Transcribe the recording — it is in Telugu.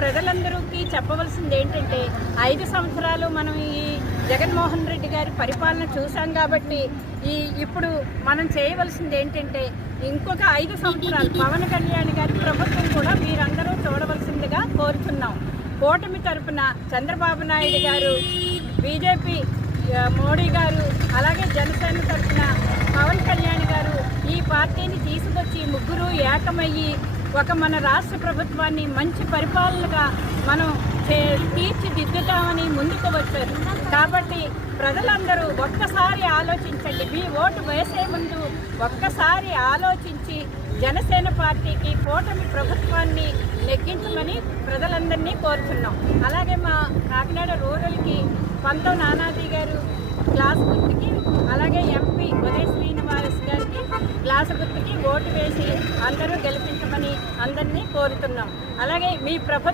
ప్రజలందరికీ చెప్పవలసింది ఏంటంటే 5 సంవత్సరాలు మనం ఈ జగన్మోహన్ రెడ్డి గారి పరిపాలన చూసాం కాబట్టి ఇప్పుడు మనం చేయవలసింది ఏంటంటే ఇంకొక 5 సంవత్సరాలు పవన్ కళ్యాణ్ గారి ప్రభుత్వం కూడా మీరందరూ చూడవలసిందిగా కోరుతున్నాం. కూటమి తరపున చంద్రబాబు నాయుడు గారు, బీజేపీ మోడీ గారు, అలాగే జనసేన తరపున పవన్ కళ్యాణ్ గారు ఈ పార్టీని తీసుకొచ్చి ముగ్గురు ఏకమయ్యి మన రాష్ట్ర ప్రభుత్వాన్ని మంచి పరిపాలనగా మనం తీర్చిదిద్దుతామని ముందుకు వచ్చారు. కాబట్టి ప్రజలందరూ ఒక్కసారి ఆలోచించండి. మీ ఓటు వేసే ముందు ఒక్కసారి ఆలోచించి జనసేన పార్టీకి కూటమి ప్రభుత్వాన్ని నెగ్గించమని ప్రజలందరినీ కోరుతున్నాం. అలాగే మా కాకినాడ రూరల్కి పంతం నానాజీ గారు గ్లాస్ గుర్తుకి, అలాగే ఎంపీ ఉదయ్ శ్రీనివాస్ గారికి గ్లాస్ గుర్తుకి ఓటు వేసి అందరూ గెలిపించమని అందరినీ కోరుతున్నాం. అలాగే మీ ప్రభుత్వం